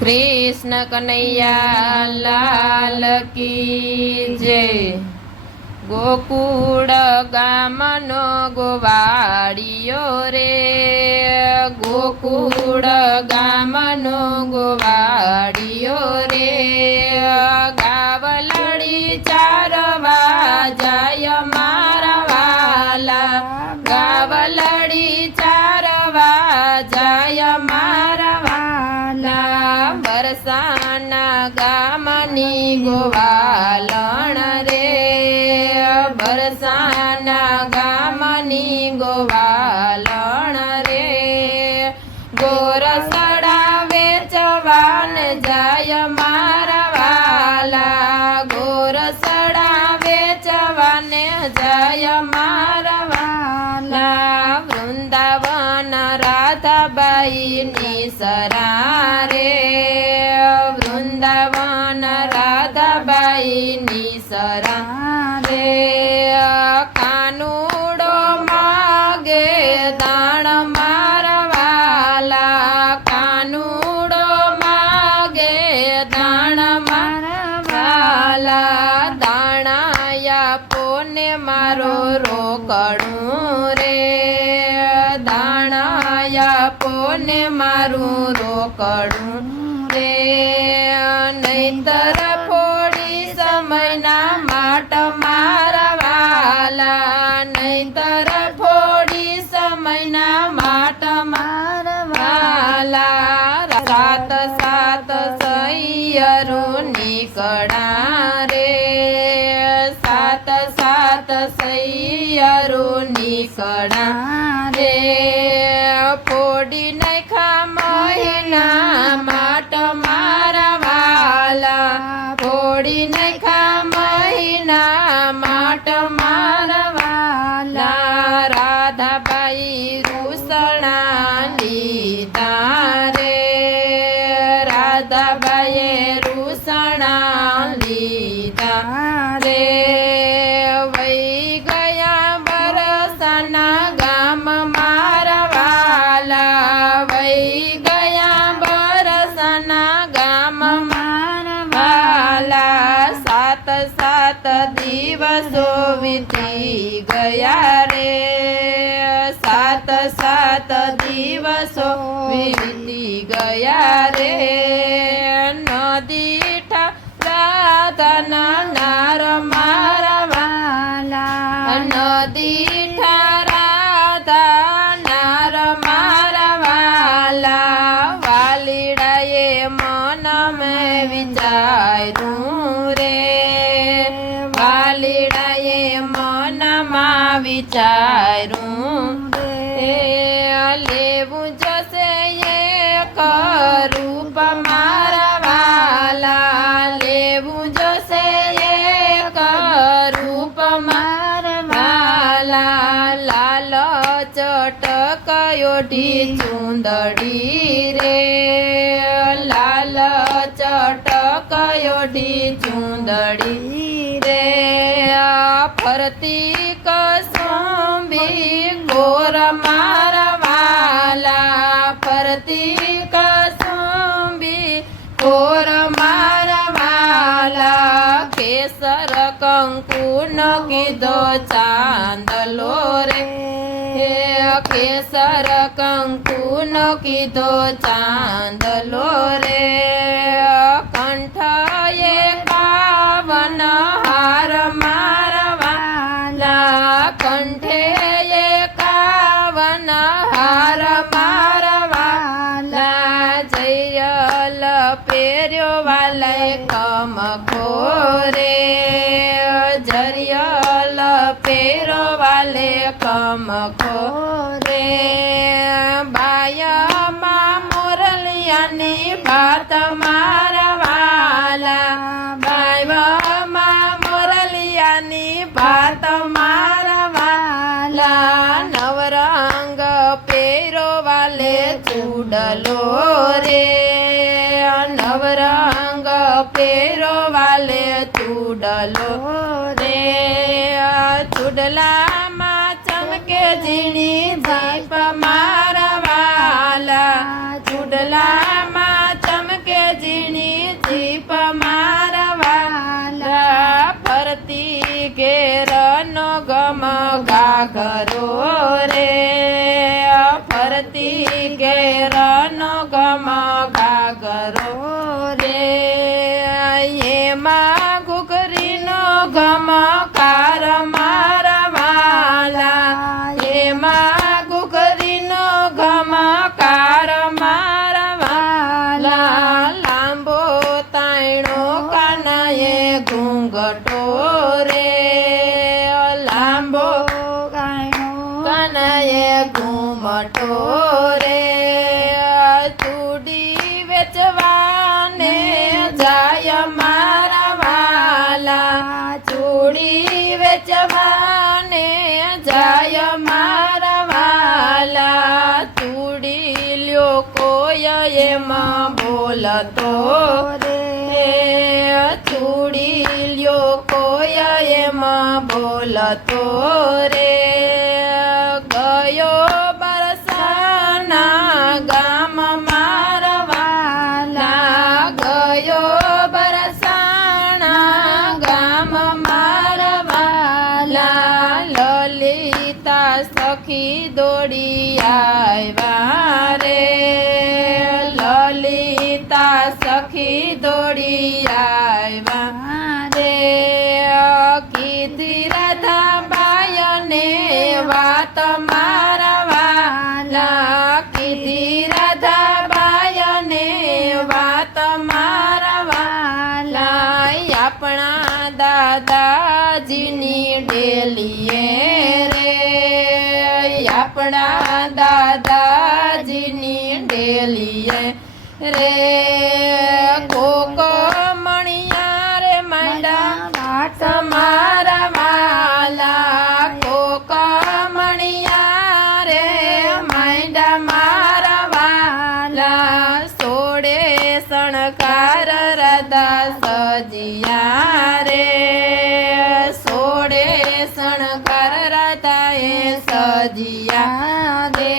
कृष्ण कन्हैया लाल की जय। गोकुळ गामनो गोवाड़ियो रे, गोकुळ गामनो गोवाड़ियो रे। गावलड़ी चारवा जाय मारा वाला, गावलड़ी चारवा जाय मारा वाला। बरसाना गामनी गोवालण रे, बरसाना गामनी गोवालण रे। गोरसड़ा वेचवान जाय मारा वाला, गोरसड़ा वेचवान जाय मारा वाला। वृंदावन राधाबाई निसरा रे, वृंदावन राधाबाई निसरा रे। कानूड़ो मागे दाण मारा वाला, कानूड़ो मागे दाण मारा वाला। दाणाया पोने मारो रोकड़ू रे, दाणाया पोने मारू रोकड़ू रे। नैतर फोड़ी समयना माट मारा वाला, नैतर फोड़ी समयना माट मारा वाला। सात सात सैयरो निकड़ा रे, सात सात सैयरो निकड़ा रे। फोड़ी नैखा महीना माट मारा वाला, फोड़ी नैखा महीना माट मारा वाला। राधाबाई रूसणा लीधा रे, राधाबाई रूसणा लीधा रे। वही गया बरसाना गाम मारा वाला, वही गया बरसाना गाम मारा वाला। सात सात दिवसो वीती गया रे, सात सात दिवसो वीती गया रे। नदी राधना नार मारा वाला, नदी राधा नार मारा वाला। वालिड़ाए मन में विचारूं रे, वालिड़ाए मन में विचारूं रे। लेवू जसे ये रूप मारा वाला, लेवू जसे ये रूप मारा वाला। लाल चटक योटी चुंदड़ी रे, लाल चटक योटी चुंदड़ी रे। फरती कसुंबी गोर मारा वाला, फरती कसुंबी गोर मारा वाला। केसर कंकुन कीधो चांदलो रे, केसर कंकुन कीधो चांदलो रे। कंठ एकावन हार मारा वाला, कंठे एकावन हार मारा वाला। जयल पेर्यो वाले कम खोरे, जरियल पेरो वाले कम खोरे। बाया मा मोरलियानी बात मारा वाला, बाया मा मोरलियानी बात मारा वाला। नवरंग पेरो वाले चूडलो रे, नवरंग पेरो वाले चूडलो रे। चूडला मा चमके झीणी दीप मारा वाला, चूडला मा चमके ઘાઘરો રે ફરતી ઘેરનો ગમ ઘાઘરો રે એમાં ઘૂઘરીનો ઘમકાર મારા વાલા એમાં ઘૂઘરીનો ઘમકાર મારા વાલા લાંબો તાયણો કાનાએ ઘૂંઘટો રે લાંબો કાનાએ ઘૂમટો રે ચૂડી વેચવાને જાય મારા વાલા ચૂડી વેચવાને જાય મારા વાલા ચૂડી લ્યો કોઈ એમાં બોલતો રે ચૂડી લ્યો કોઈ એમાં બોલતો રે ગયો બરસાના ગામ મારા વાલા ગયો બરસાના ગામ મારા વાલા લલિતા સખી દોડી આવ્યા રે લલિતા સખી દોડી આવ્યા રે કીધી રાધાબાઈને વાત મારા વાલા કીધી રાધાબાઈને વાત મારા વાલા આપણા દાદાજીની ડેલીએ રે આપણા દાદાજીની ડેલીએ રે કોક મણિયા રે માંડા મારા વાલા કોક મણિયા રે માંડા મારા વાલા સોડે શણકાર રાધા સજિયા રે સોડે શણકાર રાધાએ સજિયા રે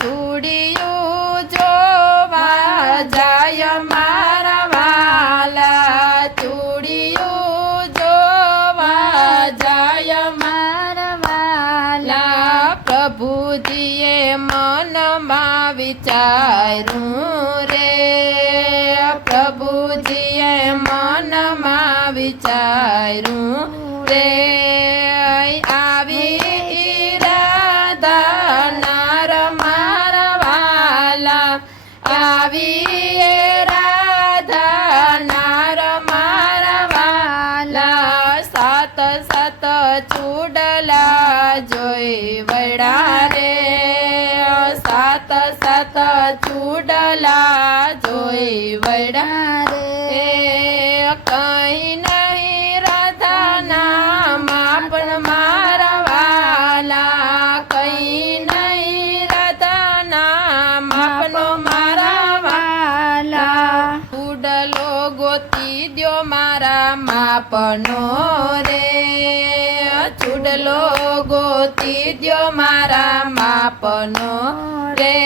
ચૂડિયું જોવા જાય મારા વાલા ચૂડિયું જોવા જાય મારા વાલા પ્રભુજીએ મનમાં વિચાર્યું રે પ્રભુજીએ મનમાં વિચાર્યું રે આવી રાધા નાર મારા વાલા આવી રાધા નાર મારા વાલા સાત સાત ચૂડલા જોઈ વડા રે સાત સાત ચૂડલા જોઈ વડા રે કઈ નહીં રાધાના માપન મારા વાલા કઈ નહીં રાધાના માપનો મારા વાલા ચૂડલો ગોતી દ્યો મારા માપનો રે ચૂડલો ગોતી દ્યો મારા માપનો રે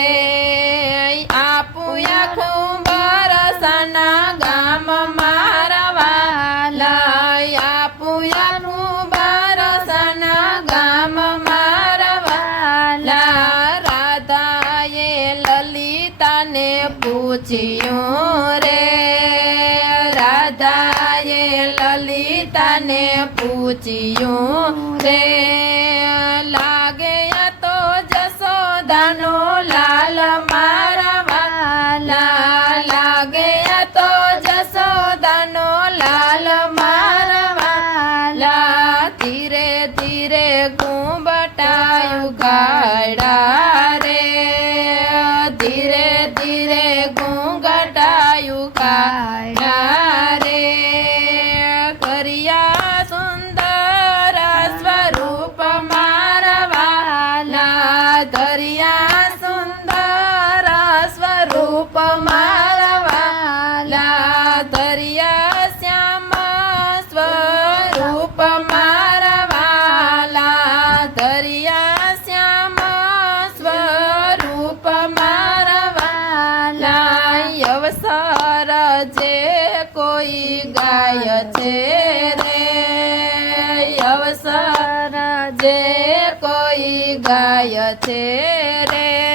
આપું આખું બરસાના ગામ મારા વાલા આપું આખું બરસાના ગામ મારા વાલા રાધાએ લલિતાને પૂછ્યું રે રાધાએ લલિતાને પૂછ્યું રે લાગે તો જશોદાનો લાલ મારા વાલા લાગે તો જશોદાનો લાલ મારા વાલા ધીરે ધીરે ઘૂંબટાયું ગાડા રે ધીરે ધીરે ઘૂંઘટાયું ગાડા રે કર્યા સુંદર સ્વરૂપ મારા વાલા ધર્યા સુંદર સ્વરૂપ મારા વાલા ધર્યા શ્યામ સ્વરૂપ મારા વાલા ધર્યા શ્યામ સ્વરૂપ મારા વાલા અવસર જે કોઈ ગાય છે રે અવસર જે કોઈ ગાય છે રે